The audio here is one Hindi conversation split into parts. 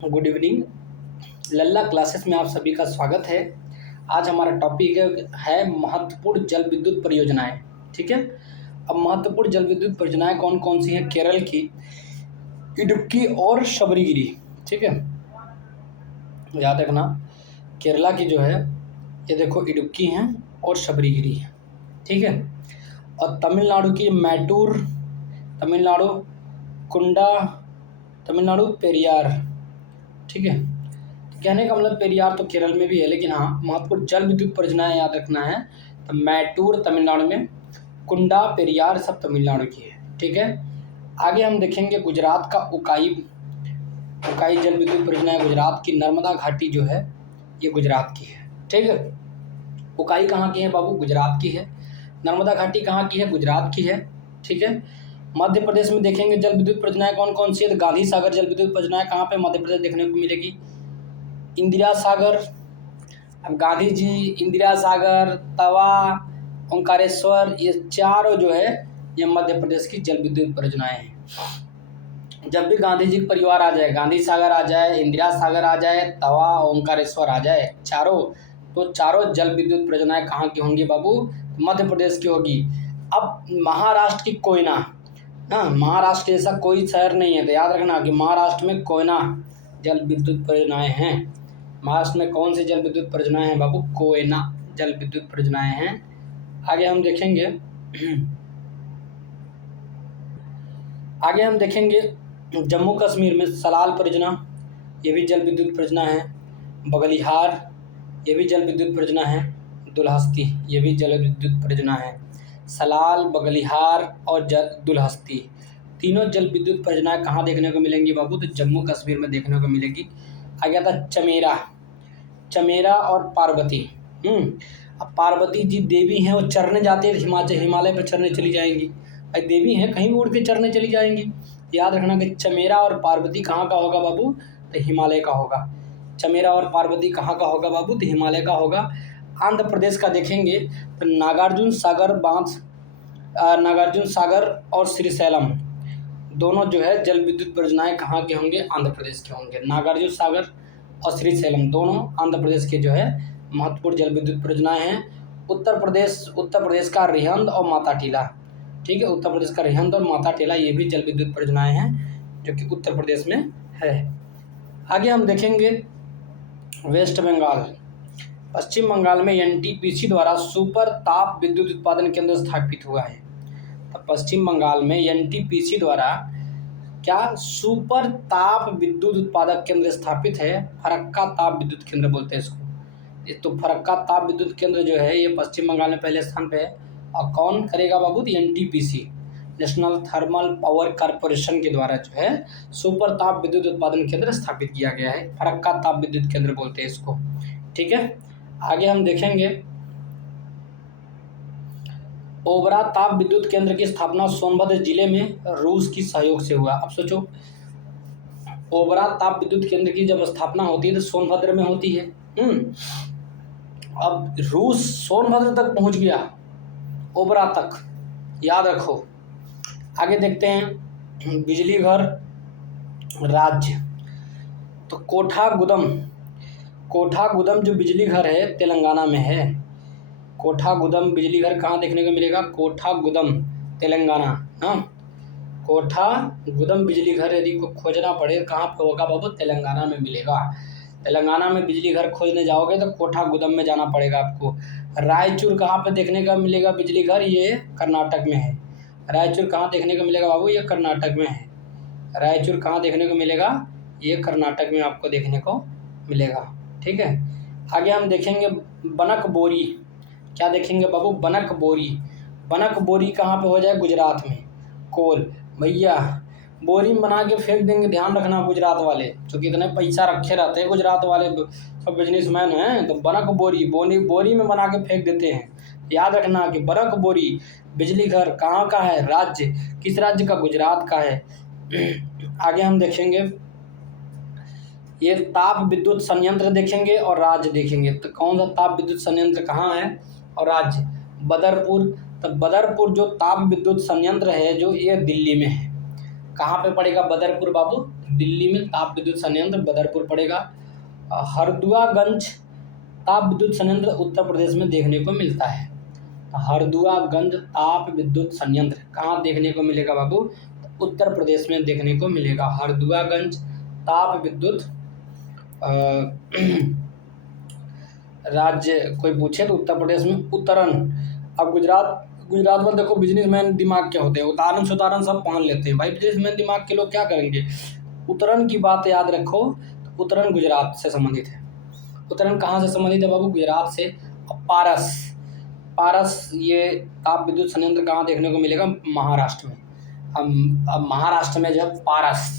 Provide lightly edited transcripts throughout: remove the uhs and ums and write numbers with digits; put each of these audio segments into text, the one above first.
Good evening. लल्ला क्लासेस में आप सभी का स्वागत है। आज हमारा टॉपिक है महत्वपूर्ण जल विद्युत परियोजनाएं। ठीक है, अब महत्वपूर्ण जल विद्युत परियोजनाएं कौन कौन सी हैं? केरल की इडुक्की और शबरीगिरी। ठीक है, याद रखना, केरला की जो है ये देखो इडुक्की हैं और शबरीगिरी है। ठीक है, और तमिलनाडु की मैटूर, तमिलनाडु कुंडा, तमिलनाडु पेरियार। ठीक है, तो कहने का मतलब पेरियार तो केरल में भी है, लेकिन हाँ महत्वपूर्ण जल विद्युत परियोजनाएं याद रखना है तो मैटूर तमिलनाडु में, कुंडा पेरियार सब तमिलनाडु की है। ठीक है, आगे हम देखेंगे गुजरात का उकाई, उकाई जल विद्युत परियोजना गुजरात की। नर्मदा घाटी जो है ये गुजरात की है। ठीक है, उकाई कहाँ की है बाबू? गुजरात की है। नर्मदा घाटी कहाँ की है? गुजरात की है। ठीक है, मध्य प्रदेश में देखेंगे जल विद्युत परियोजनाएं कौन कौन सी है? तो गांधी सागर जल विद्युत परियोजनाएं कहाँ पे मध्य प्रदेश देखने को मिलेगी? इंदिरा सागर, अब गांधी जी, इंदिरा सागर, तवा, ओंकारेश्वर, ये चारों जो है ये मध्य प्रदेश की जल विद्युत परियोजनाएं हैं। जब भी गांधी जी का परिवार आ जाए, गांधी सागर आ जाए, इंदिरा सागर आ जाए, तवा, ओंकारेश्वर आ जाए, चारों, तो चारों जल विद्युत परियोजनाएं कहाँ की होंगी बाबू? मध्य प्रदेश की होगी। अब महाराष्ट्र की कोयना, हाँ महाराष्ट्र जैसा कोई शहर नहीं है, तो याद रखना कि महाराष्ट्र में कोयना जल विद्युत परियोजनाएं हैं। महाराष्ट्र में कौन सी जल विद्युत परियोजनाएं हैं बाबू? कोयना जल विद्युत परियोजनाएं हैं। आगे हम देखेंगे आगे हम देखेंगे जम्मू कश्मीर में सलाल परियोजना, ये भी जल विद्युत परियोजना है। बगलिहार, ये भी जल विद्युत परियोजना है। दुलहस्ती, ये भी जल विद्युत परियोजना है। सलाल, बगलिहार और दुलहस्ती, तीनों जल विद्युत परियोजनाएं कहाँ देखने को मिलेंगी बाबू? तो जम्मू कश्मीर में देखने को मिलेगी। आ गया था चमेरा, चमेरा और पार्वती। अब पार्वती जी देवी हैं, वो चरने जाते हैं हिमालय पर चरने चली जाएंगी। भाई देवी हैं, कहीं भी उड़ के चरने चली जाएंगी। याद रखना कि चमेरा और पार्वती कहाँ का होगा बाबू? तो हिमालय का होगा। चमेरा और पार्वती कहाँ का होगा बाबू? तो हिमालय का होगा। आंध्र प्रदेश का देखेंगे तो नागार्जुन सागर बांध, नागार्जुन सागर और श्रीशैलम दोनों जो है जल विद्युत परियोजनाएं कहाँ के होंगे? आंध्र प्रदेश के होंगे। नागार्जुन सागर और श्रीशैलम दोनों आंध्र प्रदेश के जो है महत्वपूर्ण जल विद्युत परियोजनाएं हैं। उत्तर प्रदेश का रिहंद और माता टीला। ठीक है, उत्तर प्रदेश का रिहंद और माता टीला ये भी जल विद्युत परियोजनाएं हैं जो कि उत्तर प्रदेश में है। आगे हम देखेंगे वेस्ट बंगाल, पश्चिम बंगाल में एनटीपीसी द्वारा सुपर ताप विद्युत उत्पादन केंद्र स्थापित हुआ है। तो पश्चिम बंगाल में एनटीपीसी द्वारा क्या सुपर ताप विद्युत उत्पादक केंद्र स्थापित है। फरक्का ताप विद्युत केंद्र बोलते हैं इसको। तो फरक्का ताप विद्युत केंद्र जो है ये पश्चिम बंगाल में पहले स्थान पे है। और कौन करेगा बाबू? NTPC, national thermal power corporation के द्वारा जो है सुपर ताप विद्युत उत्पादन केंद्र स्थापित किया गया है। फरक्का ताप विद्युत केंद्र बोलते हैं इसको। ठीक है, आगे हम देखेंगे ओबरा ताप विद्युत केंद्र की स्थापना सोनभद्र जिले में रूस की सहयोग से हुआ। अब सोचो, ओबरा ताप विद्युत केंद्र की जब स्थापना होती है तो सोनभद्र में होती है। अब रूस सोनभद्र तक पहुंच गया, ओबरा तक, याद रखो। आगे देखते हैं बिजली घर राज्य, तो कोठागुदम जो बिजली घर है तेलंगाना में है। कोठागुदम बिजली घर कहाँ देखने को मिलेगा? कोठागुदम तेलंगाना। हाँ, कोठागुदम बिजली घर यदि को खोजना पड़े कहाँ पे होगा बाबू? तेलंगाना में मिलेगा। तेलंगाना में बिजली घर खोजने जाओगे तो कोठागुदम में जाना पड़ेगा आपको। रायचूर कहाँ पे देखने का मिलेगा बिजली घर? ये कर्नाटक में है। रायचूर कहाँ देखने को मिलेगा बाबू? ये कर्नाटक में है। रायचूर कहाँ देखने को मिलेगा? ये कर्नाटक में आपको देखने को मिलेगा। ठीक है, आगे हम देखेंगे बनक बोरी। क्या देखेंगे बाबू? बनक बोरी। बनक बोरी कहाँ पे हो जाए? गुजरात में। कोल, भैया बोरी में बना के फेंक देंगे, ध्यान रखना गुजरात वाले, क्योंकि इतने पैसा रखे रहते हैं गुजरात वाले, सब बिजनेसमैन हैं। तो बनक बोरी में बना के फेंक देते हैं। याद रखना कि बनक बोरी बिजली घर कहाँ का है? राज्य, किस राज्य का? गुजरात का है। आगे हम देखेंगे ये ताप विद्युत संयंत्र देखेंगे और राज्य देखेंगे। तो कौन सा ताप विद्युत संयंत्र कहाँ है और राज्य? बदरपुर। तो बदरपुर जो ताप विद्युत संयंत्र है जो ये दिल्ली में है। कहाँ पे पड़ेगा बदरपुर बाबू? दिल्ली में ताप विद्युत संयंत्र बदरपुर पड़ेगा। हरदुआगंज ताप विद्युत संयंत्र उत्तर प्रदेश में देखने को मिलता है। हरदुआगंज ताप विद्युत संयंत्र कहाँ देखने को मिलेगा बाबू? तो उत्तर प्रदेश में देखने को मिलेगा। हरदुआगंज ताप विद्युत राज्य कोई पूछे तो उत्तर प्रदेश में उत्तरन। अब गुजरात में देखो बिजनेसमैन दिमाग क्या होते हैं, उतारन सुतारन सब पहन लेते हैं भाई। बिजनेसमैन दिमाग के लोग क्या करेंगे? उत्तरन की बात याद रखो, तो उत्तरन गुजरात से संबंधित है। उत्तरन कहाँ से संबंधित है बाबू? गुजरात से। पारस ये ताप विद्युत संयंत्र कहाँ देखने को मिलेगा? महाराष्ट्र में। अब महाराष्ट्र में जब पारस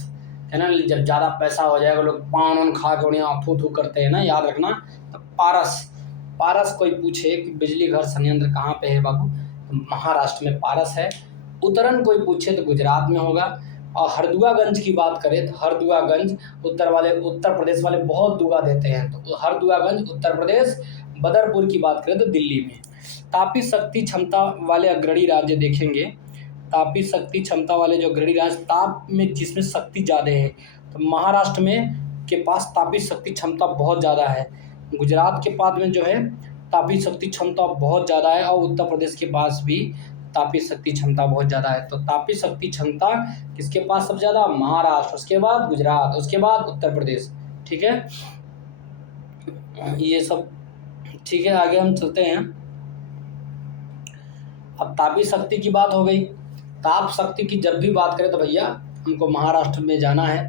है ना, जब ज़्यादा पैसा हो जाएगा लोग पान खा के बढ़िया थू थू करते हैं ना, याद रखना। तो पारस कोई पूछे कि बिजली घर संयंत्र कहाँ पे है बाबू? तो महाराष्ट्र में पारस है। उत्तरन कोई पूछे तो गुजरात में होगा। और हरदुआगंज की बात करें तो हरदुआगंज उत्तर प्रदेश वाले बहुत दुआ देते हैं, तो हरदुआगंज उत्तर प्रदेश। बदरपुर की बात करें तो दिल्ली में। तापी शक्ति क्षमता वाले अग्रणी राज्य देखेंगे। तापी शक्ति क्षमता वाले जो अग्रणी राज्य ताप में जिसमें शक्ति ज़्यादा है, तो महाराष्ट्र में के पास तापी शक्ति क्षमता बहुत ज़्यादा है। गुजरात के पास में जो है तापी शक्ति क्षमता बहुत ज़्यादा है, और उत्तर प्रदेश के पास भी तापी शक्ति क्षमता बहुत ज़्यादा है। तो तापी शक्ति क्षमता किसके पास सबसे ज़्यादा? महाराष्ट्र, उसके बाद गुजरात, उसके बाद उत्तर प्रदेश। ठीक है, ये सब ठीक है। आगे हम चलते हैं। अब तापी शक्ति की बात हो गई। ताप शक्ति की जब भी बात करें तो भैया हमको महाराष्ट्र में जाना है,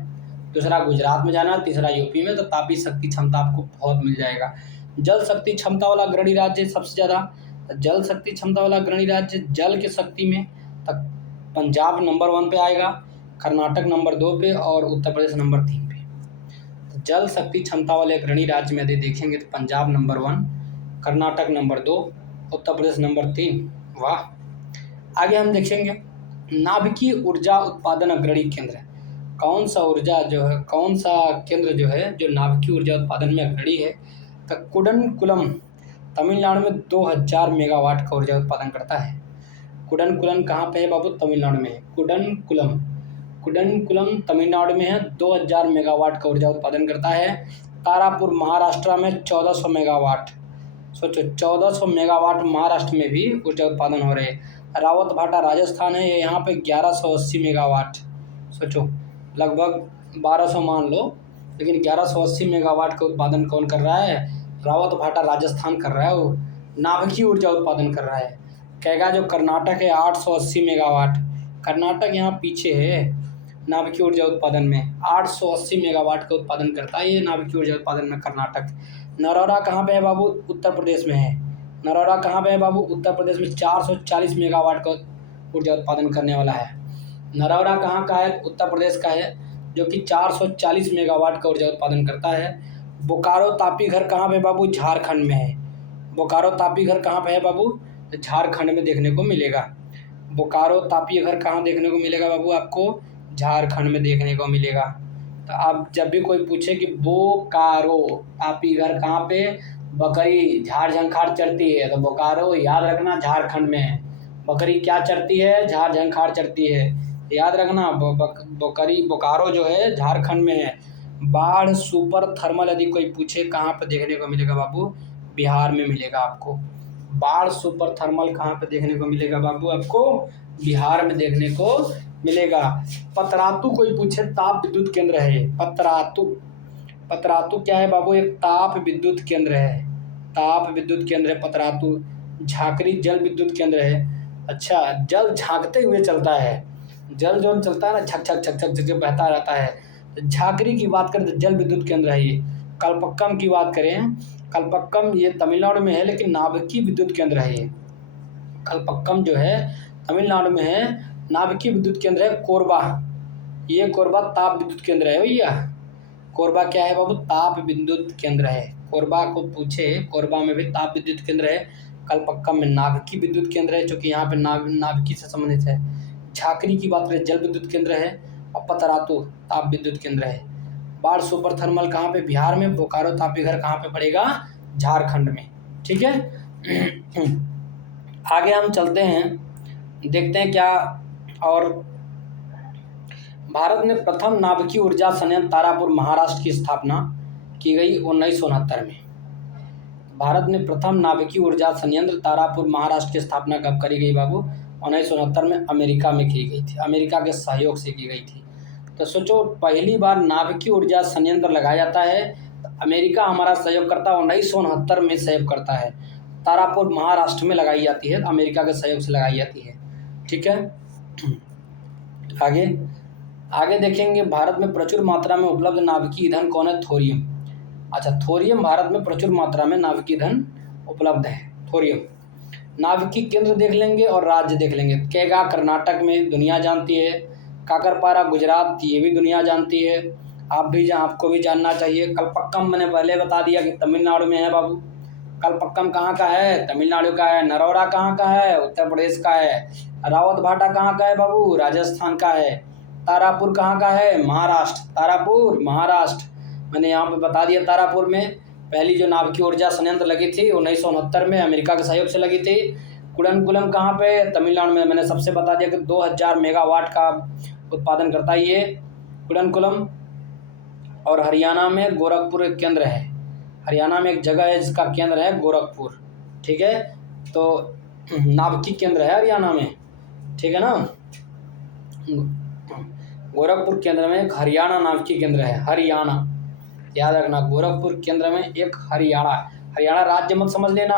दूसरा गुजरात में जाना है, तीसरा यूपी में। तो तापी शक्ति क्षमता आपको बहुत मिल जाएगा। जल शक्ति क्षमता वाला अग्रणी राज्य सबसे ज़्यादा, जल शक्ति क्षमता वाला अग्रणी राज्य जल की शक्ति में तक पंजाब नंबर 1 पे आएगा, कर्नाटक नंबर 2 पे और उत्तर प्रदेश नंबर 3 पे। तो जल शक्ति क्षमता वाले अग्रणी राज्य में यदि देखेंगे तो Punjab number 1, Karnataka number 2, Uttar Pradesh number 3। वाह। आगे हम देखेंगे नाभिकीय ऊर्जा उत्पादन अग्रणी केंद्र। कौन सा केंद्र जो है जो नाभिकीय ऊर्जा उत्पादन में अग्रणी है? तो कुडनकुलम तमिलनाडु में 2000 मेगावाट का ऊर्जा उत्पादन करता है। कुडनकुलम कहाँ पे है बाबू? तमिलनाडु में है। कुडनकुलम तमिलनाडु में है, 2000 मेगावाट का ऊर्जा उत्पादन करता है। तारापुर महाराष्ट्र में 1400 मेगावाट। सोचो 1400 मेगावाट महाराष्ट्र में भी ऊर्जा उत्पादन हो रहे हैं। रावतभाटा राजस्थान है, यहाँ पे 1180 मेगावाट। सोचो लगभग 1200 मान लो, लेकिन 1180 मेगावाट का उत्पादन कौन कर रहा है? रावतभाटा राजस्थान कर रहा है, वो नाभिकीय ऊर्जा उत्पादन कर रहा है। कहेगा जो कर्नाटक है 880 मेगावाट, कर्नाटक यहाँ पीछे है नाभिकीय ऊर्जा उत्पादन में, 880 मेगावाट का उत्पादन करता है ये नाभिकीय ऊर्जा उत्पादन में कर्नाटक। नरौरा कहाँ पे है बाबू? उत्तर प्रदेश में है। नरौरा कहाँ पे है बाबू? उत्तर प्रदेश में 440 मेगावाट का ऊर्जा उत्पादन करने वाला है। नरौरा कहाँ का है? उत्तर प्रदेश का है, जो कि 440 मेगावाट का ऊर्जा उत्पादन करता है। बोकारो तापी घर कहाँ पे बाबू? झारखंड में है। बोकारो तापी घर कहाँ पे है बाबू? झारखंड में देखने को मिलेगा। बोकारो तापी घर कहाँ देखने को मिलेगा बाबू? आपको झारखंड में देखने को मिलेगा। तो अब जब भी कोई पूछे कि बोकारो तापी घर कहाँ पे? बकरी झाड़ झंखाड़ चरती है, तो बोकारो याद रखना झारखंड में है। बकरी क्या चरती है? झाड़ झंखाड़ चरती है, याद रखना। बोकारो जो है झारखंड में है। बाढ़ सुपर थर्मल यदि कोई पूछे कहाँ पे देखने को मिलेगा बाबू? बिहार में मिलेगा आपको। बाढ़ सुपर थर्मल कहाँ पे देखने को मिलेगा बाबू? आपको बिहार में देखने को मिलेगा। पतरातू कोई पूछे ताप विद्युत केंद्र है। पतरातू क्या है बाबू? एक ताप विद्युत केंद्र है। ताप विद्युत केंद्र है पतरातू। झाकरी जल विद्युत केंद्र है। अच्छा, जल झांकते हुए चलता है। जल जो चलता है ना, झक झक झक झक झक बहता रहता है। झाकरी की बात करें तो जल विद्युत केंद्र है ये। कल्पक्कम की बात करें, कल्पक्कम ये तमिलनाडु में है, लेकिन नाभिकीय विद्युत केंद्र है ये। कल्पक्कम जो है तमिलनाडु में है, नाभिकीय विद्युत केंद्र है कोरबा। ये कोरबा ताप विद्युत केंद्र है भैया। कोरबा क्या है बाबू? ताप विद्युत केंद्र है। कोरबा को पूछे, कोरबा में भी ताप विद्युत केंद्र है। कल्पक्कम में नाभिकीय विद्युत केंद्र है, जो कि यहाँ पे नाभिकीय से संबंधित है। झाकरी की बात करें जल विद्युत केंद्र है, और पतरातू ताप विद्युत केंद्र है। बाढ़ सुपर थर्मल कहाँ पे? बिहार में। बोकारो तापी घर कहाँ पे पड़ेगा? झारखंड में। ठीक है। आगे हम चलते हैं, देखते हैं क्या और भारत में प्रथम नाभिकीय ऊर्जा संयंत्र तारापुर महाराष्ट्र की स्थापना की गई 1969 में। भारत में प्रथम नाभिकीय ऊर्जा संयंत्र तारापुर महाराष्ट्र की स्थापना कब करी गई बाबू? 1969 में अमेरिका में की गई थी, अमेरिका के सहयोग से की गई थी। तो सोचो, पहली बार नाभिकीय ऊर्जा संयंत्र लगाया जाता है तो अमेरिका हमारा सहयोग करता है, 1969 में सहयोग करता है। तारापुर महाराष्ट्र में लगाई जाती है, अमेरिका के सहयोग से लगाई जाती है। ठीक है, आगे देखेंगे, भारत में प्रचुर मात्रा में उपलब्ध नाभिकीय ईंधन कौन है? थोरियम। अच्छा, थोरियम भारत में प्रचुर मात्रा में नाभिकीय ईंधन उपलब्ध है, थोरियम। नाभिकीय केंद्र देख लेंगे और राज्य देख लेंगे। केगा कर्नाटक में, दुनिया जानती है। काकरपारा गुजरात, ये भी दुनिया जानती है। आपको भी जानना चाहिए। कलपक्कम मैंने पहले बता दिया कि तमिलनाडु में है बाबू। कलपक्कम कहाँ का है? तमिलनाडु का है। नरौरा कहाँ का है? उत्तर प्रदेश का है। रावत भाटा कहाँ का है बाबू? राजस्थान का है। तारापुर कहाँ का है? महाराष्ट्र। तारापुर महाराष्ट्र, मैंने यहाँ पे बता दिया। तारापुर में पहली जो नाभिकीय ऊर्जा संयंत्र लगी थी 1969 में, अमेरिका के सहयोग से लगी थी। कुडनकुलम कहाँ पे? तमिलनाडु में। मैंने सबसे बता दिया कि 2000 मेगावाट का उत्पादन करता है ये कुडनकुलम। और हरियाणा में गोरखपुर एक केंद्र है। हरियाणा में एक जगह है जिसका केंद्र है गोरखपुर। ठीक है, तो नाभिकीय केंद्र है हरियाणा में। ठीक है ना, गोरखपुर केंद्र में एक हरियाणा नाभिकीय केंद्र है। हरियाणा याद रखना, गोरखपुर केंद्र में एक हरियाणा। हरियाणा राज्य मत समझ लेना,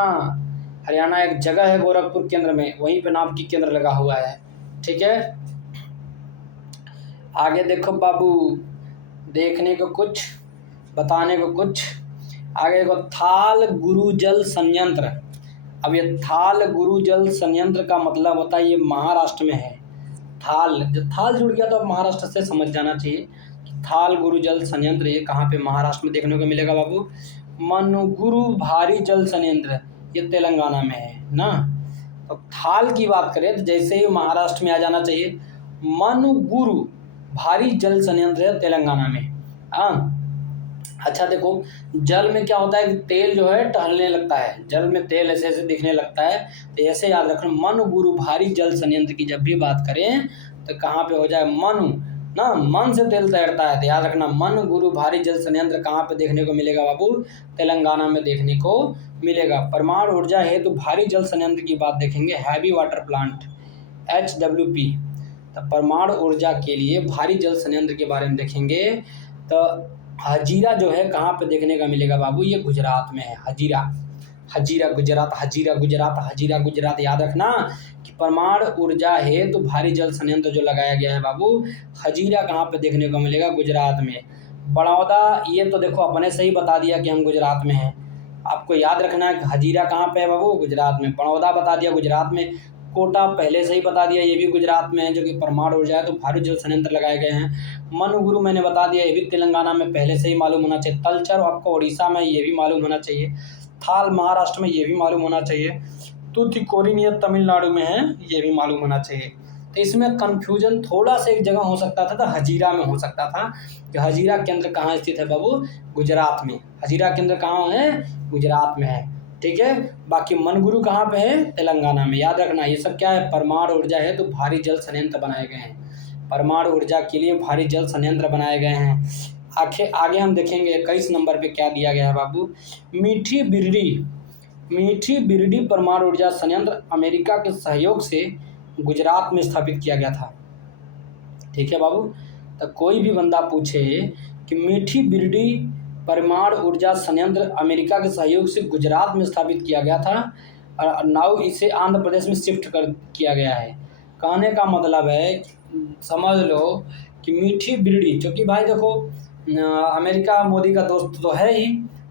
हरियाणा एक जगह है गोरखपुर केंद्र में, वहीं पे नाभिकीय केंद्र लगा हुआ है। ठीक है, आगे देखो बाबू, देखने को कुछ, बताने को कुछ। आगे देखो, थाल गुरु जल संयंत्र। अब ये थाल गुरु जल संयंत्र का मतलब होता है ये महाराष्ट्र में है। थाल, जब थाल जुड़ गया तो अब महाराष्ट्र से समझ जाना चाहिए कि थाल गुरु जल संयंत्र ये कहाँ पे महाराष्ट्र में देखने को मिलेगा बाबू? मनुगुरु भारी जल संयंत्र, ये तेलंगाना में है ना। तो थाल की बात करें तो जैसे ही महाराष्ट्र में आ जाना चाहिए। मनुगुरु भारी जल संयंत्र है तेलंगाना में। हाँ, अच्छा देखो, जल में क्या होता है कि तेल जो है टहलने लगता है, जल में तेल ऐसे ऐसे दिखने लगता है। तो ऐसे याद रखना, मनुगुरु भारी जल संयंत्र की जब भी बात करें तो कहाँ पे हो जाए? मनु ना, मन से तेल तैरता है। तो याद रखना, मनुगुरु भारी जल संयंत्र कहाँ पे देखने को मिलेगा बाबू? तेलंगाना में देखने को मिलेगा। परमाणु ऊर्जा हेतु भारी जल संयंत्र की बात देखेंगे, हैवी वाटर प्लांट, HWP। तो परमाणु ऊर्जा के लिए भारी जल संयंत्र के बारे में देखेंगे तो हजीरा जो है कहाँ पे देखने का मिलेगा बाबू? ये गुजरात में है। हजीरा गुजरात, हजीरा गुजरात, हजीरा गुजरात। याद रखना कि परमाणु ऊर्जा हेतु भारी जल संयंत्र जो लगाया गया है बाबू, हजीरा कहाँ पे देखने को मिलेगा? गुजरात में। बड़ौदा, ये तो देखो अपने से ही बता दिया कि हम गुजरात में हैं। आपको याद रखना है कि हजीरा कहाँ पे है बाबू? गुजरात में। बड़ौदा बता दिया गुजरात में। कोटा पहले से ही बता दिया, ये भी गुजरात में है, जो कि परमाणु ऊर्जा है तो भारी जल संयंत्र लगाए गए हैं। मनुगुरु मैंने बता दिया, ये भी तेलंगाना में पहले से ही मालूम होना चाहिए। तलचर आपको उड़ीसा में, ये भी मालूम होना चाहिए। थाल महाराष्ट्र में, ये भी मालूम होना चाहिए। तूतीकोरिन ये तमिलनाडु में है, ये भी मालूम होना चाहिए। तो इसमें कन्फ्यूजन थोड़ा सा एक जगह हो सकता था, तो हजीरा में हो सकता था कि हजीरा केंद्र कहाँ स्थित है बाबू? गुजरात में। हजीरा केंद्र कहाँ है? गुजरात में है। ठीक है, बाकी मनगुरु कहाँ पे है? तेलंगाना में। याद रखना, ये सब क्या है? परमाणु ऊर्जा है तो भारी जल संयंत्र बनाए गए हैं। परमाणु ऊर्जा के लिए भारी जल संयंत्र बनाए गए हैं। आगे हम देखेंगे 21 नंबर पे क्या दिया गया है बाबू? मीठी बिरडी परमाणु ऊर्जा संयंत्र अमेरिका के सहयोग से गुजरात में स्थापित किया गया था। ठीक है बाबू, तो कोई भी बंदा पूछे कि मीठी बिरडी परमाणु ऊर्जा संयंत्र अमेरिका के सहयोग से गुजरात में स्थापित किया गया था और नाउ इसे आंध्र प्रदेश में शिफ्ट कर किया गया है। कहने का मतलब है, समझ लो कि मीठी बिरडी, क्योंकि भाई देखो अमेरिका मोदी का दोस्त तो है ही,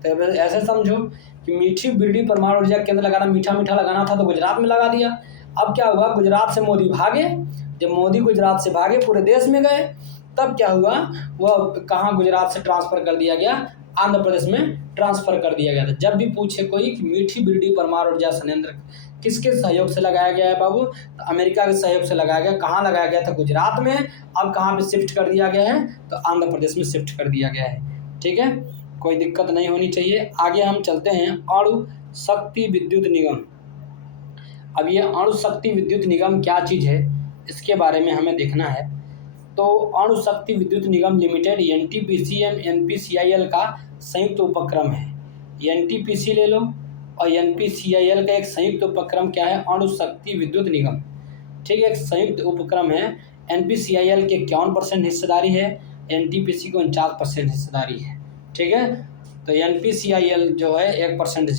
तो ऐसे समझो कि मीठी बिरडी परमाणु ऊर्जा केंद्र लगाना, मीठा मीठा लगाना था तो गुजरात में लगा दिया। अब क्या हुआ? गुजरात से मोदी भागे। जब मोदी गुजरात से भागे, पूरे देश में गए, तब क्या हुआ? वह कहाँ गुजरात से ट्रांसफ़र कर दिया गया? आंध्र प्रदेश में ट्रांसफ़र कर दिया गया था। जब भी पूछे कोई कि मीठी बिरडी परमाणु ऊर्जा संयंत्र किसके सहयोग से लगाया गया है बाबू? तो अमेरिका के सहयोग से लगाया गया। कहाँ लगाया गया था? गुजरात में। अब कहाँ पे शिफ्ट कर दिया गया है? तो आंध्र प्रदेश में शिफ्ट कर दिया गया है। ठीक है, कोई दिक्कत नहीं होनी चाहिए। आगे हम चलते हैं अणु शक्ति विद्युत निगम। अब ये अणु शक्ति विद्युत निगम क्या चीज़ है, इसके बारे में हमें देखना है। तो अणु शक्ति विद्युत निगम लिमिटेड एनटीपीसी एवं एनपीसीआईएल का संयुक्त उपक्रम है। एनटीपीसी ले लो और एनपीसीआईएल का एक संयुक्त उपक्रम क्या है, अणु शक्ति विद्युत निगम। ठीक है, एक संयुक्त उपक्रम है। एनपीसीआईएल के 51% हिस्सेदारी है, एनटीपीसी को 49% हिस्सेदारी है। ठीक है, तो एनपीसीआईएल जो है 1%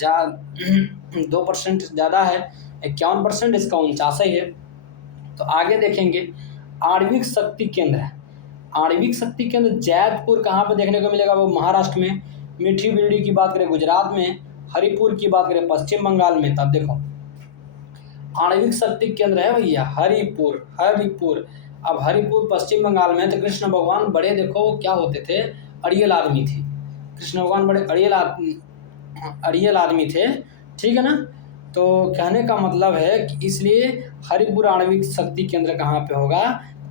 2% ज़्यादा है, 51%, इसका 49 ही है। तो आगे देखेंगे आणविक शक्ति केंद्र है। आणविक शक्ति केंद्र जैतपुर कहाँ पे देखने को मिलेगा, वो महाराष्ट्र में। मीठी बिल्डी की बात करें गुजरात में, हरिपुर की बात करें पश्चिम बंगाल में। तब देखो आणविक शक्ति केंद्र है भैया हरिपुर, हरिपुर। अब हरिपुर पश्चिम बंगाल में। तो कृष्ण भगवान बड़े देखो क्या होते थे, अड़ियल आदमी थे। कृष्ण भगवान बड़े अड़ियल आदमी थे, ठीक है ना। तो कहने का मतलब है कि इसलिए हरिपुर आणविक शक्ति केंद्र कहाँ पे होगा,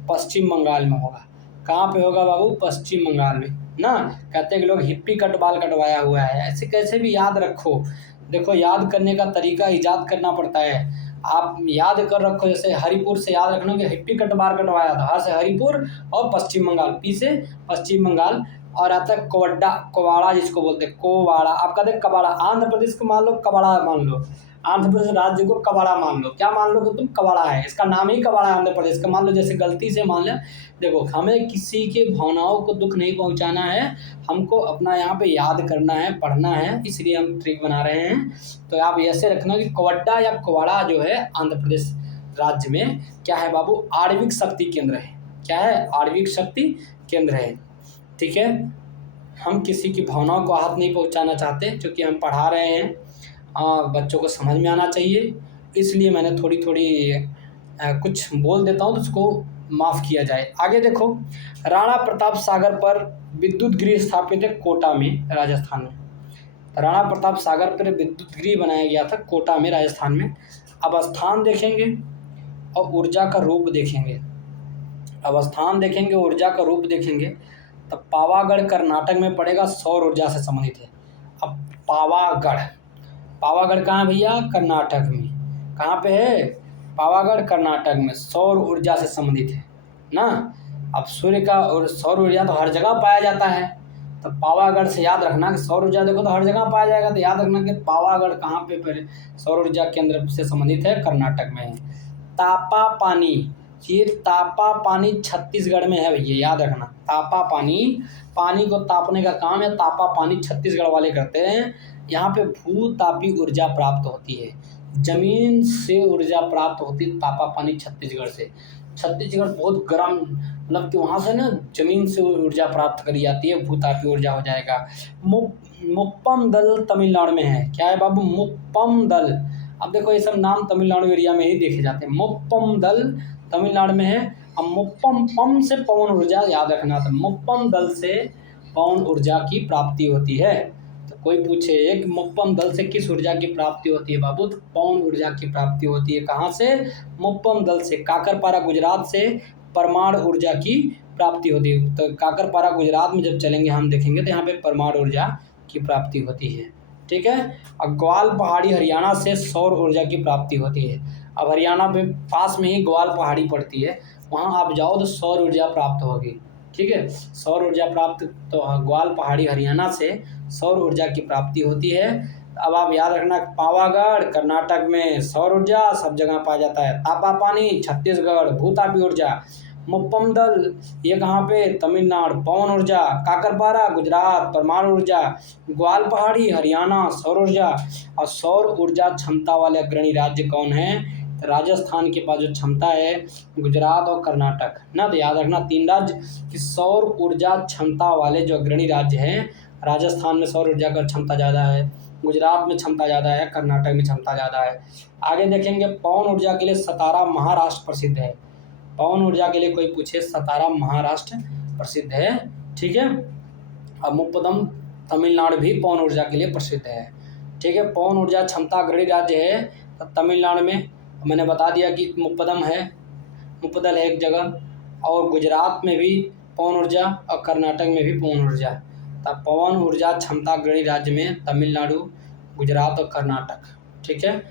पश्चिम बंगाल में होगा। कहाँ पे होगा बाबू, पश्चिम बंगाल में ना। कहते हैं कि लोग हिप्पी कट बाल कटवाया हुआ है, ऐसे कैसे भी याद रखो। देखो याद करने का तरीका ईजाद करना पड़ता है। आप याद कर रखो, जैसे हरिपुर से याद रखना कि हिप्पी कट बाल कटवाया था, हर से हरिपुर और पश्चिम बंगाल, पी से पश्चिम बंगाल। और आता है कोवड्डा, कोवाड़ा जिसको बोलते हैं, कोवाड़ा। आप कहते हैं कबाड़ा, आंध्र प्रदेश को मान लो कबाड़ा मान लो, आंध्र प्रदेश राज्य को कबाड़ा मान लो। क्या मान लो कि तुम कबाड़ा है, इसका नाम ही कबाड़ा है आंध्र प्रदेश का, मान लो। जैसे गलती से मान लें, देखो हमें किसी के भावनाओं को दुख नहीं पहुंचाना है, हमको अपना यहाँ पे याद करना है, पढ़ना है, इसलिए हम ट्रिक बना रहे हैं। तो आप ऐसे रखना कि कोवड्डा या कोवाड़ा जो है आंध्र प्रदेश राज्य में क्या है बाबू, आणविक शक्ति केंद्र है। क्या है, आणविक शक्ति केंद्र है। ठीक है, हम किसी की भावनाओं को आहत नहीं पहुंचाना चाहते, क्योंकि हम पढ़ा रहे हैं, बच्चों को समझ में आना चाहिए, इसलिए मैंने थोड़ी कुछ बोल देता हूँ तो उसको माफ़ किया जाए। आगे देखो, राणा प्रताप सागर पर विद्युत गृह स्थापित है कोटा में, राजस्थान में। राणा प्रताप सागर पर विद्युत गृह बनाया गया था कोटा में, राजस्थान में। अब स्थान देखेंगे और ऊर्जा का रूप देखेंगे। अब स्थान देखेंगे, ऊर्जा का रूप देखेंगे। तब पावागढ़ कर्नाटक में पड़ेगा, सौर ऊर्जा से संबंधित है। अब पावागढ़ कहाँ है भैया, कर्नाटक में। कहाँ पे है, पावागढ़ कर्नाटक में, सौर ऊर्जा से संबंधित है ना। अब सूर्य का और सौर ऊर्जा तो हर जगह पाया जाता है, तो पावागढ़ से याद रखना कि सौर ऊर्जा देखो तो हर जगह पाया जाएगा, तो याद रखना कि पावागढ़ कहाँ पे सौर ऊर्जा केंद्र से संबंधित है, कर्नाटक में है। तापा पानी, ये तापा पानी छत्तीसगढ़ में है भैया, याद रखना। तापा पानी, पानी को तापने का काम है, तापा पानी छत्तीसगढ़ वाले करते हैं। यहाँ पे भूतापी ऊर्जा प्राप्त होती है, जमीन से ऊर्जा प्राप्त होती है तापा पानी छत्तीसगढ़ से। छत्तीसगढ़ बहुत गर्म, मतलब कि वहाँ से ना जमीन से ऊर्जा प्राप्त करी जाती है, भूतापी ऊर्जा हो जाएगा। मुप्पम दल तमिलनाडु में है। क्या है बाबू, मुप्पम दल। अब देखो ये सब नाम तमिलनाडु एरिया में ही देखे जाते हैं। मुप्पम दल तमिलनाडु में है। अब मुप्पम, पम से पवन ऊर्जा याद रखना था, मुप्पम दल से पवन ऊर्जा की प्राप्ति होती है। तो कोई पूछे एक मुप्पम दल से किस ऊर्जा की प्राप्ति होती है बाबू, तो पवन ऊर्जा की प्राप्ति होती है। कहाँ से, मुप्पम दल से। काकरपारा गुजरात से परमाणु ऊर्जा की प्राप्ति होती है। तो काकरपारा गुजरात में जब चलेंगे हम देखेंगे तो यहाँ पे परमाणु ऊर्जा की प्राप्ति होती है। ठीक है, और ग्वाल पहाड़ी हरियाणा से सौर ऊर्जा की प्राप्ति होती है। अब हरियाणा में पास में ही ग्वाल पहाड़ी पड़ती है, वहाँ आप जाओ तो सौर ऊर्जा प्राप्त होगी। ठीक है, सौर ऊर्जा प्राप्त, तो ग्वाल पहाड़ी हरियाणा से सौर ऊर्जा की प्राप्ति होती है। अब आप याद रखना, पावागढ़ कर्नाटक में सौर ऊर्जा सब जगह पाया जाता है। तापा पानी छत्तीसगढ़, भूतापी ऊर्जा। मुप्पम दल ये कहाँ पे, तमिलनाडु, पवन ऊर्जा। काकरपारा गुजरात, परमाणु ऊर्जा। ग्वाल पहाड़ी हरियाणा, सौर ऊर्जा। और सौर ऊर्जा क्षमता वाले अग्रणी राज्य कौन है, राजस्थान के पास जो क्षमता है, गुजरात और कर्नाटक ना। तो याद रखना 3 राज्य कि सौर ऊर्जा क्षमता वाले जो अग्रणी राज्य हैं, राजस्थान में सौर ऊर्जा का क्षमता ज़्यादा है, गुजरात में क्षमता ज़्यादा है, कर्नाटक में क्षमता ज़्यादा है। आगे देखेंगे, पवन ऊर्जा के लिए सतारा महाराष्ट्र प्रसिद्ध है। पवन ऊर्जा के लिए कोई पूछे, सतारा महाराष्ट्र प्रसिद्ध है। ठीक है, अब मुप्पदम तमिलनाडु भी पवन ऊर्जा के लिए प्रसिद्ध है। ठीक है, पवन ऊर्जा क्षमता अग्रणी राज्य है तो तमिलनाडु में मैंने बता दिया कि मुप्पदम है, मुप्पदल है एक जगह, और गुजरात में भी पवन ऊर्जा और कर्नाटक में भी पवन ऊर्जा। तब पवन ऊर्जा क्षमता अग्रणी राज्य में तमिलनाडु, गुजरात और कर्नाटक। ठीक है,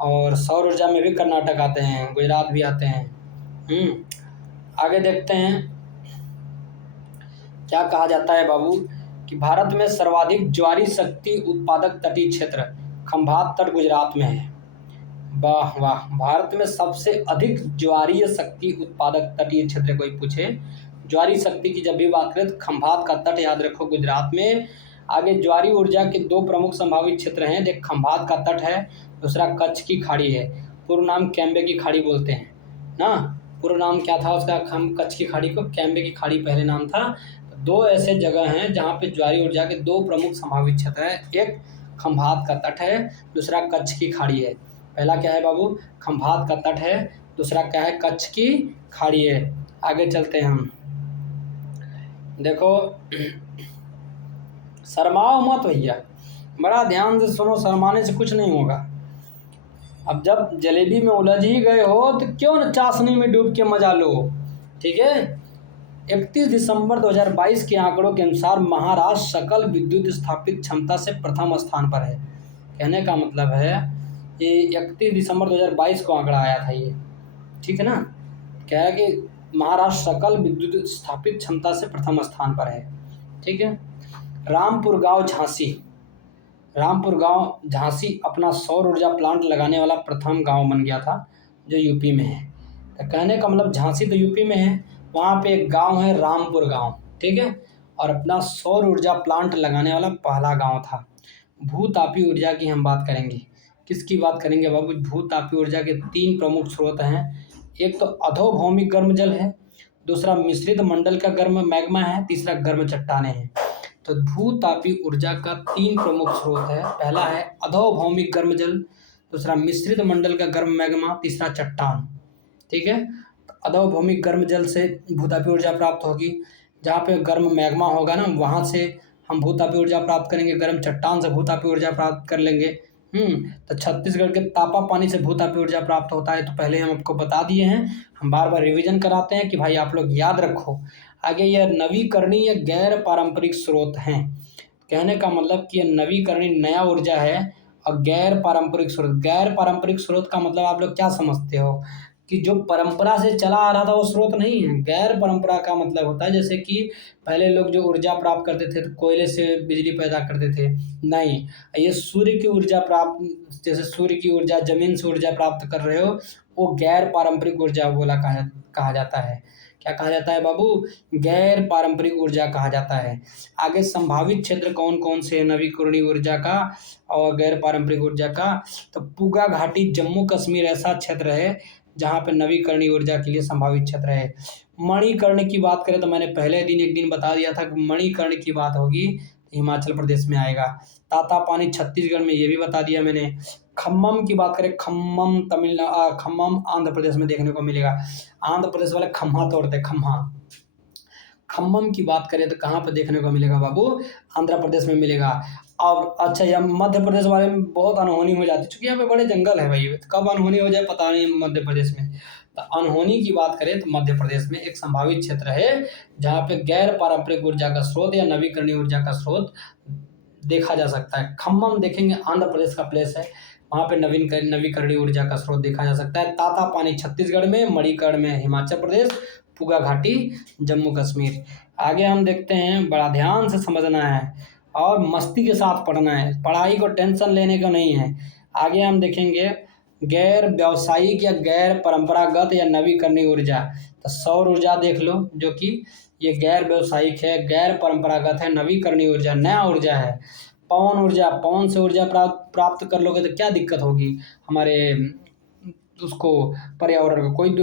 और सौर ऊर्जा में भी कर्नाटक आते हैं, गुजरात भी आते हैं। आगे देखते हैं, क्या कहा जाता है बाबू कि भारत में सर्वाधिक ज्वारी शक्ति उत्पादक तटीय क्षेत्र खंभात तट गुजरात में है। वाह वाह, भारत में सबसे अधिक ज्वारीय शक्ति उत्पादक तटीय क्षेत्र कोई पूछे, ज्वारी शक्ति की जब भी बात करें तो खंभात का तट याद रखो गुजरात में। आगे ज्वारी ऊर्जा के दो प्रमुख संभावित क्षेत्र हैं, देख खंभात का तट है, दूसरा कच्छ की खाड़ी है। पूर्व नाम कैम्बे की खाड़ी बोलते हैं ना, पूर्व नाम क्या था उसका, कच्छ की खाड़ी को कैम्बे की खाड़ी पहले नाम था। तो दो ऐसे जगह हैं जहाँ पे ज्वारी ऊर्जा के दो प्रमुख संभावित क्षेत्र हैं, एक खंभात का तट है, दूसरा कच्छ की खाड़ी है। पहला क्या है बाबू, खंभात का तट है, दूसरा क्या है, कच्छ की खाड़ी है। आगे चलते हैं हम, देखो शर्माओ मत भैया, बड़ा ध्यान से सुनो, शर्माने से कुछ नहीं होगा। अब जब जलेबी में उलझ ही गए हो तो क्यों न चाशनी में डूब के मजा लो, ठीक है। 31 दिसंबर 2022 के आंकड़ों के अनुसार महाराष्ट्र सकल विद्युत स्थापित क्षमता से प्रथम स्थान पर है। कहने का मतलब है ये 31 दिसंबर 2022 को आंकड़ा आया था ये, ठीक है ना। क्या है कि महाराष्ट्र सकल विद्युत स्थापित क्षमता से प्रथम स्थान पर है, ठीक है। रामपुर गांव झांसी, रामपुर गांव झांसी अपना सौर ऊर्जा प्लांट लगाने वाला प्रथम गांव बन गया था जो यूपी में है। तो कहने का मतलब झांसी तो यूपी में है, वहाँ पे एक गांव है रामपुर गांव, ठीक है, और अपना सौर ऊर्जा प्लांट लगाने वाला पहला गांव था। भूतापी ऊर्जा की हम बात करेंगे, किसकी बात करेंगे बाबू, भूतापी ऊर्जा के तीन प्रमुख स्रोत हैं। एक तो अधोभौमिक गर्म जल है, दूसरा मिश्रित मंडल का गर्म मैग्मा है, तीसरा गर्म चट्टानें हैं। तो भूतापी ऊर्जा का तीन प्रमुख स्रोत है, पहला है अधोभौमिक गर्म जल, दूसरा मिश्रित मंडल का गर्म मैग्मा, तीसरा चट्टान, ठीक है। तो अधोभौमिक गर्म जल से भूतापी ऊर्जा प्राप्त होगी, जहाँ पे गर्म मैग्मा होगा ना वहाँ से हम भूतापी ऊर्जा प्राप्त करेंगे, गर्म चट्टान से भूतापी ऊर्जा प्राप्त कर लेंगे। तो छत्तीसगढ़ के तापा पानी से भूतापी ऊर्जा प्राप्त होता है, तो पहले हम आपको बता दिए हैं, हम बार बार रिवीजन कराते हैं कि भाई आप लोग याद रखो। आगे यह नवीकरणीय गैर पारंपरिक स्रोत हैं। कहने का मतलब कि यह नवीकरणीय नया ऊर्जा है, और गैर पारंपरिक स्रोत, गैर पारंपरिक स्रोत का मतलब आप लोग क्या समझते हो कि जो परंपरा से चला आ रहा था वो स्रोत नहीं है। गैर परंपरा का मतलब होता है जैसे कि पहले लोग जो ऊर्जा प्राप्त करते थे तो कोयले से बिजली पैदा करते थे, नहीं, ये सूर्य की ऊर्जा प्राप्त, जैसे सूर्य की ऊर्जा जमीन से ऊर्जा प्राप्त कर रहे हो, वो गैर पारंपरिक ऊर्जा बोला कहा जाता है। क्या कहा जाता है बाबू, गैर पारंपरिक ऊर्जा कहा जाता है। आगे संभावित क्षेत्र कौन कौन से नवीकरणीय ऊर्जा का और गैर पारंपरिक ऊर्जा का, तो पूगा घाटी जम्मू कश्मीर ऐसा क्षेत्र है जहाँ पे नवीकरणीय ऊर्जा के लिए संभावित क्षेत्र है। मणिकर्ण की बात करें तो मैंने पहले दिन एक दिन बता दिया था कि मणिकर्ण की बात होगी तो हिमाचल प्रदेश में आएगा। तातापानी छत्तीसगढ़ में, ये भी बता दिया मैंने। खम्मम की बात करें, खम्मम खम्मम आंध्र प्रदेश में देखने को मिलेगा। आंध्र प्रदेश वाले खम्हा तोड़ते, खम्हा। खम्मम की बात करें तो कहाँ पर देखने को मिलेगा बाबू, आंध्र प्रदेश में मिलेगा। और अच्छा, यह मध्य प्रदेश वाले में बहुत अनहोनी हो जाती है, क्योंकि यहाँ पे बड़े जंगल है भाई, कब अनहोनी हो जाए पता नहीं मध्य प्रदेश में। तो अनहोनी की बात करें तो मध्य प्रदेश में एक संभावित क्षेत्र है जहाँ पे गैर पारंपरिक ऊर्जा का स्रोत या नवीकरणीय ऊर्जा का स्रोत देखा जा सकता है। खम्मम देखेंगे, आंध्र प्रदेश का प्लेस है, वहाँ पे नवीकरणीय ऊर्जा का स्रोत देखा जा सकता है। तातापानी छत्तीसगढ़ में, मणिकर्ण में हिमाचल प्रदेश, पूगा घाटी जम्मू कश्मीर। आगे हम देखते हैं, बड़ा ध्यान से समझना है और मस्ती के साथ पढ़ना है, पढ़ाई को टेंशन लेने का नहीं है। आगे हम देखेंगे गैर व्यावसायिक या गैर परंपरागत या नवीकरणीय ऊर्जा। तो सौर ऊर्जा देख लो, जो कि ये गैर व्यावसायिक है, गैर परंपरागत है, नवीकरणीय ऊर्जा नया ऊर्जा है। पवन ऊर्जा, पवन से ऊर्जा प्राप्त कर लोगे तो क्या दिक्कत होगी, हमारे उसको पर्यावरण को कोई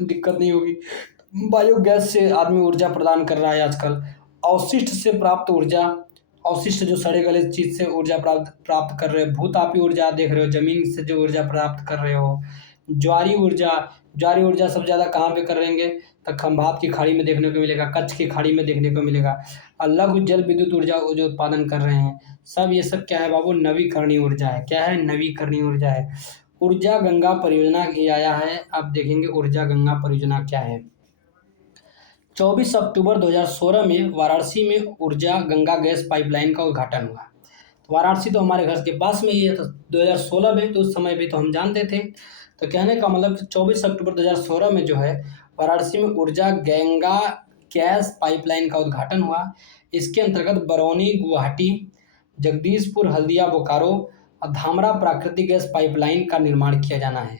दिक्कत नहीं होगी। बायोगैस से आदमी ऊर्जा प्रदान कर रहा है आजकल। अवशिष्ट से प्राप्त ऊर्जा, अवशिष्ट जो सड़े गले चीज से ऊर्जा प्राप्त कर रहे हो। भूतापी ऊर्जा देख रहे हो, जमीन से जो ऊर्जा प्राप्त कर रहे हो। ज्वारी ऊर्जा, ज्वारी ऊर्जा सबसे ज़्यादा कहाँ पे कर रहेंगे, तो खंभात की खाड़ी में देखने को मिलेगा, कच्छ की खाड़ी में देखने को मिलेगा। और लघु जल विद्युत ऊर्जा जो उत्पादन कर रहे हैं सब, ये सब क्या है बाबू, नवीकरणीय ऊर्जा है। क्या है, नवीकरणीय ऊर्जा है। ऊर्जा गंगा परियोजना की आया है, अब देखेंगे ऊर्जा गंगा परियोजना क्या है। 24 अक्टूबर 2016 में वाराणसी में ऊर्जा गंगा गैस पाइपलाइन का उद्घाटन हुआ। तो वाराणसी तो हमारे घर के पास में ही है, तो 2016 में, तो उस समय भी तो हम जानते थे। तो कहने का मतलब 24 अक्टूबर 2016 में जो है वाराणसी में ऊर्जा गंगा गैस पाइपलाइन का उद्घाटन हुआ। इसके अंतर्गत बरौनी गुवाहाटी, जगदीशपुर हल्दिया बोकारो और धामरा प्राकृतिक गैस पाइपलाइन का निर्माण किया जाना है।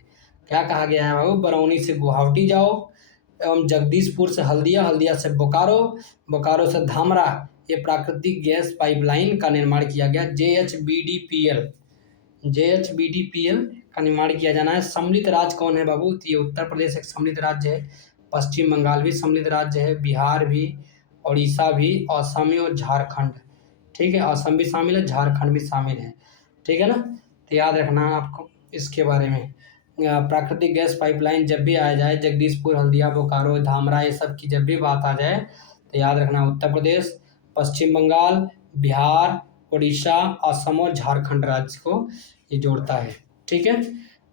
क्या कहा गया है बाबू, बरौनी से गुवाहाटी जाओ एवं जगदीशपुर से हल्दिया, हल्दिया से बोकारो, बोकारो से धामरा, ये प्राकृतिक गैस पाइपलाइन का निर्माण किया गया। JHBDPL का निर्माण किया जाना है। सम्मिलित राज्य कौन है बाबू, तो ये उत्तर प्रदेश एक सम्मिलित राज्य है, पश्चिम बंगाल भी सम्मिलित राज्य है, बिहार भी, उड़ीसा भी, असम और झारखंड। ठीक है, असम भी शामिल है, झारखंड भी शामिल है। ठीक है ना, तो याद रखना आपको इसके बारे में। प्राकृतिक गैस पाइपलाइन जब भी आ जाए, जगदीशपुर हल्दिया बोकारो धामरा ये सब की जब भी बात आ जाए तो याद रखना उत्तर प्रदेश, पश्चिम बंगाल, बिहार, उड़ीसा, असम और झारखंड राज्य को ये जोड़ता है। ठीक है,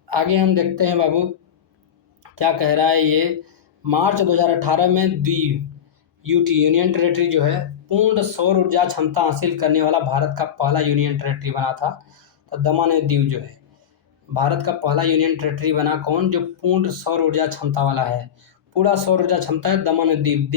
आगे हम देखते हैं बाबू क्या कह रहा है ये। मार्च 2018 में द्वीप यूटी यूनियन टेरेटरी जो है पूर्ण सौर ऊर्जा क्षमता हासिल करने वाला भारत का पहला यूनियन टेरेटरी बना था। तो दमन और दीव जो है भारत का पहला यूनियन टेरेटरी बना, कौन, जो पूर्ण सौर ऊर्जा क्षमता वाला है। पूरा सौर ऊर्जा क्षमता है दमन और दीव।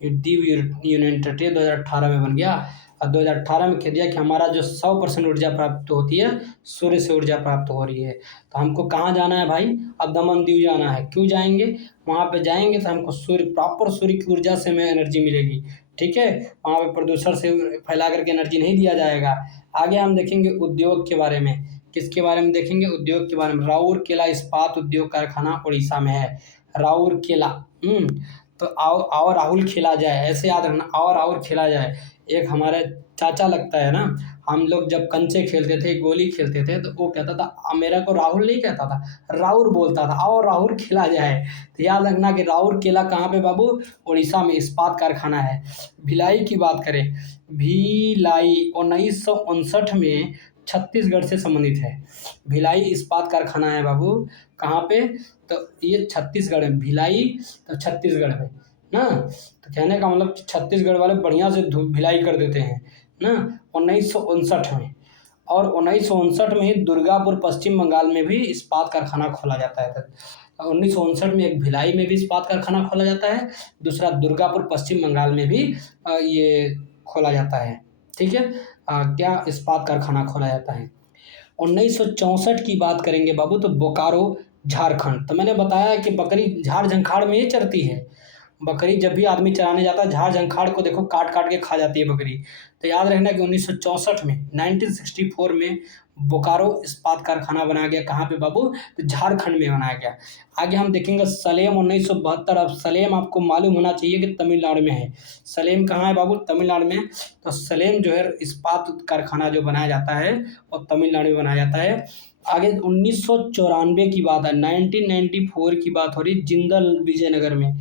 दीव यूनियन टेरेटरी 2018 में बन गया। और 2018 में कह दिया कि हमारा जो 100% ऊर्जा प्राप्त होती है सूर्य से ऊर्जा प्राप्त हो रही है। तो हमको कहाँ जाना है भाई, अब दमन दीव जाना है। क्यों जाएंगे, वहाँ पे जाएंगे तो हमको प्रॉपर सूर्य की ऊर्जा से हमें एनर्जी मिलेगी। ठीक है, वहाँ पे प्रदूषण से फैला करके एनर्जी नहीं दिया जाएगा। आगे हम देखेंगे उद्योग के बारे में। किसके बारे में देखेंगे, उद्योग के बारे में। राउरकेला इस्पात उद्योग कारखाना उड़ीसा में है, राउरकेला। तो आओ राहुल खेला जाए, ऐसे याद रखना, आओ राहुल खेला जाए। एक हमारे चाचा लगता है ना, हम लोग जब कंचे खेलते थे, गोली खेलते थे, तो वो कहता था, मेरा को राहुल नहीं कहता था, राउर बोलता था, आओ राहुल खेला जाए। तो याद रखना कि राउरकेला कहाँ पे बाबू, उड़ीसा में इस्पात कारखाना है। भिलाई की बात करें, भिलाई 1959 में छत्तीसगढ़ से संबंधित है। भिलाई इस्पात कारखाना है बाबू, कहाँ पे, तो ये छत्तीसगढ़ में, भिलाई तो छत्तीसगढ़ में ना। तो कहने का मतलब छत्तीसगढ़ वाले बढ़िया से भिलाई कर देते हैं ना। 1959 में, और 1959 में ही दुर्गापुर पश्चिम बंगाल में भी इस्पात कारखाना खोला जाता है। 1959 में एक भिलाई में भी इस्पात कारखाना खोला जाता है, दूसरा दुर्गापुर पश्चिम बंगाल में भी ये खोला जाता है। ठीक है, क्या इस्पात कारखाना खोला जाता है। 1964 की बात करेंगे बाबू, तो बोकारो झारखंड। तो मैंने बताया कि बकरी झाड़ झंखाड़ में ही चरती है। बकरी जब भी आदमी चराने जाता है, झाड़ झंखाड़ को देखो काट काट के खा जाती है बकरी। तो याद रखना कि 1964 में 1964 में बोकारो इस्पात कारखाना बनाया गया। कहाँ पे बाबू, तो झारखंड में बनाया गया। आगे हम देखेंगे सलेम 1972। अब सलेम आपको मालूम होना चाहिए कि तमिलनाडु में है। सलेम कहाँ है बाबू, तमिलनाडु में। तो सलेम जो है इस्पात कारखाना जो बनाया जाता है वो तमिलनाडु में बनाया जाता है। आगे 1994 की बात है, 1994 की बात हो रही, जिंदल विजयनगर में।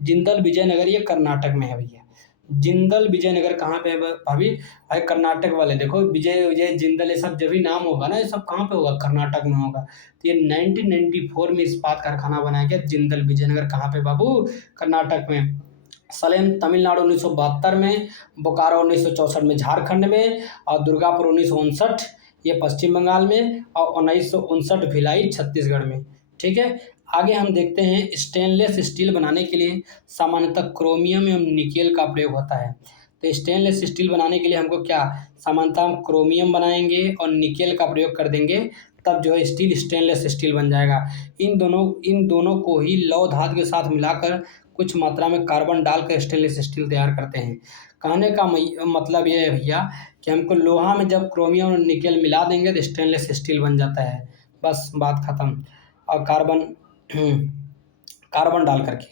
जिंदल विजयनगर ये कर्नाटक में है भैया। जिंदल विजयनगर कहाँ पे है भाभी, भाई कर्नाटक वाले देखो, विजय विजय जिंदल ये सब जब भी नाम होगा ना, ये सब कहाँ पे होगा, कर्नाटक में होगा। तो ये 1994 में इस्पात कारखाना बनाया गया जिंदल विजयनगर, कहाँ पे बाबू, कर्नाटक में। सलेम तमिलनाडु 1972 में, बोकारो 1964 में झारखंड में, और दुर्गापुर 1959 ये पश्चिम बंगाल में, और 1959 भिलाई छत्तीसगढ़ में। ठीक है, आगे हम देखते हैं स्टेनलेस स्टील बनाने के लिए सामान्यतः क्रोमियम एवं निकेल का प्रयोग होता है। तो स्टेनलेस स्टील बनाने के लिए हमको क्या, सामान्यतः हम क्रोमियम बनाएंगे और निकेल का प्रयोग कर देंगे, तब जो है स्टील स्टेनलेस स्टील बन जाएगा। इन दोनों को ही लौह धातु के साथ मिलाकर कुछ मात्रा में कार्बन डालकर स्टेनलेस स्टील तैयार करते हैं। कहने का मतलब ये है भैया कि हमको लोहा में जब क्रोमियम और निकेल मिला देंगे तो स्टेनलेस स्टील बन जाता है, बस बात खत्म। और कार्बन डाल करके,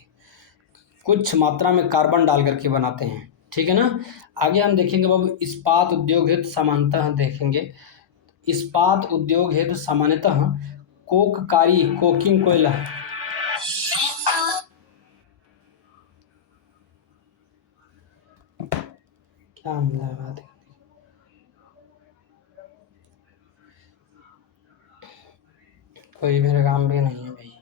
कुछ मात्रा में कार्बन डाल करके बनाते हैं। ठीक है ना, आगे हम देखेंगे बाबू इस्पात उद्योग हेतु सामान्यतः देखेंगे, इस्पात उद्योग हेतु सामान्यतः कोककारी कोकिंग कोयला, क्या मिला बात है, कोई मेरा काम भी नहीं है भाई।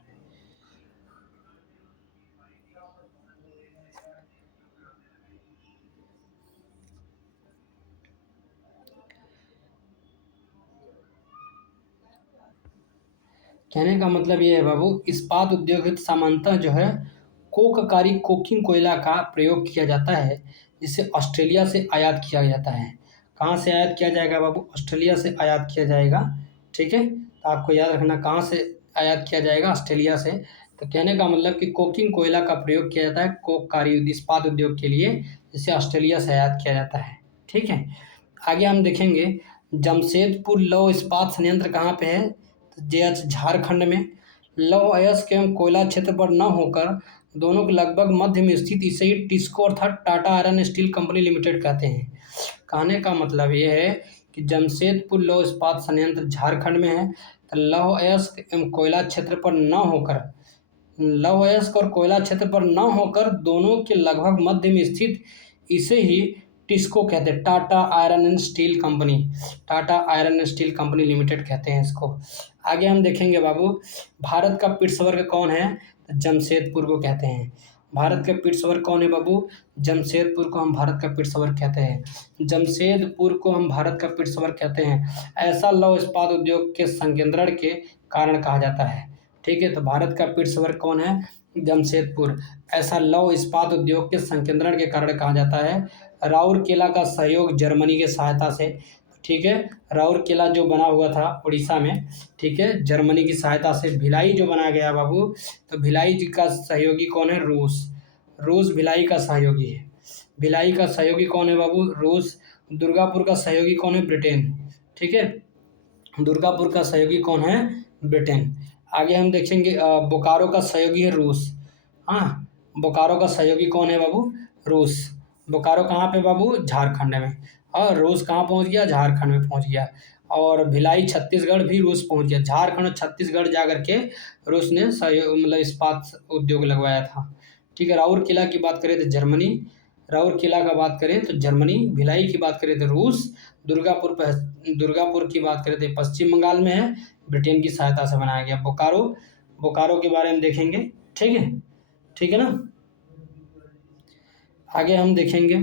कहने का मतलब ये है बाबू, इस्पात उद्योग हेतु सामान्यतः जो है कोककारी कोकिंग कोयला का प्रयोग किया जाता है, जिसे ऑस्ट्रेलिया से आयात किया जाता है। कहाँ से आयात किया जाएगा बाबू? ऑस्ट्रेलिया से आयात किया जाएगा। ठीक है, तो आपको याद रखना कहाँ से आयात किया जाएगा? ऑस्ट्रेलिया से। तो कहने का मतलब कि कोकिंग कोयला का प्रयोग किया जाता है कोककारी इस्पात उद्योग के लिए, जिसे ऑस्ट्रेलिया से आयात किया जाता है। ठीक है, आगे हम देखेंगे जमशेदपुर लौह इस्पात संयंत्र कहाँ पे है? तो झारखंड में। लौह अयस्क एवं कोयला क्षेत्र पर न होकर दोनों के लगभग मध्य में स्थित इसे ही टिस्को अर्थात Tata iron steel company limited कहते हैं। कहने का मतलब ये है कि जमशेदपुर लौह इस्पात संयंत्र झारखंड में है, तो लौह अयस्क एवं कोयला क्षेत्र पर न होकर, लौह अयस्क और कोयला क्षेत्र पर न होकर दोनों के लगभग मध्य में स्थित इसे ही टिस्को कहते हैं, Tata iron and steel company, Tata iron and steel company limited कहते हैं इसको। आगे हम देखेंगे बाबू, भारत का पीठस्वर्ग कौन है? तो जमशेदपुर को कहते हैं। भारत का पीठस्वर्ग कौन है बाबू? जमशेदपुर को हम भारत का पीठस्वर्ग कहते हैं। जमशेदपुर को हम भारत का पीठस्वर्ग कहते हैं। ऐसा लौह इस्पात उद्योग के संकेंद्रण के कारण कहा जाता है। ठीक है, तो भारत का पीठस्वर्ग कौन है? जमशेदपुर। ऐसा लौह इस्पात उद्योग के संकेंद्रण के कारण कहा जाता है। राउरकेला का सहयोग जर्मनी की सहायता से। ठीक है, राउरकेला जो बना हुआ था उड़ीसा में, ठीक है, जर्मनी की सहायता से। भिलाई जो बनाया गया बाबू, तो भिलाई जी का सहयोगी कौन है? रूस। रूस भिलाई का सहयोगी है। भिलाई का सहयोगी कौन है बाबू? रूस। दुर्गापुर का सहयोगी कौन है? ब्रिटेन। ठीक है, दुर्गापुर का सहयोगी कौन है? ब्रिटेन। आगे हम देखेंगे बोकारो का सहयोगी है रूस। हाँ, बोकारो का सहयोगी कौन है बाबू? रूस। बोकारो कहाँ पे बाबू? झारखंड में। और रूस कहाँ पहुँच गया? झारखंड में पहुँच गया। और भिलाई छत्तीसगढ़ भी रूस पहुँच गया। झारखंड और छत्तीसगढ़ जा करके रूस ने सहयोग मतलब इस्पात उद्योग लगवाया था। ठीक है, राउरकेला की बात करें तो जर्मनी, राउरकेला का बात करें तो जर्मनी, भिलाई की बात करें तो रूस, दुर्गापुर की बात करें तो पश्चिम बंगाल में है, ब्रिटेन की सहायता से बनाया गया। बोकारो, बोकारो के बारे में देखेंगे। ठीक है, ठीक है ना। आगे हम देखेंगे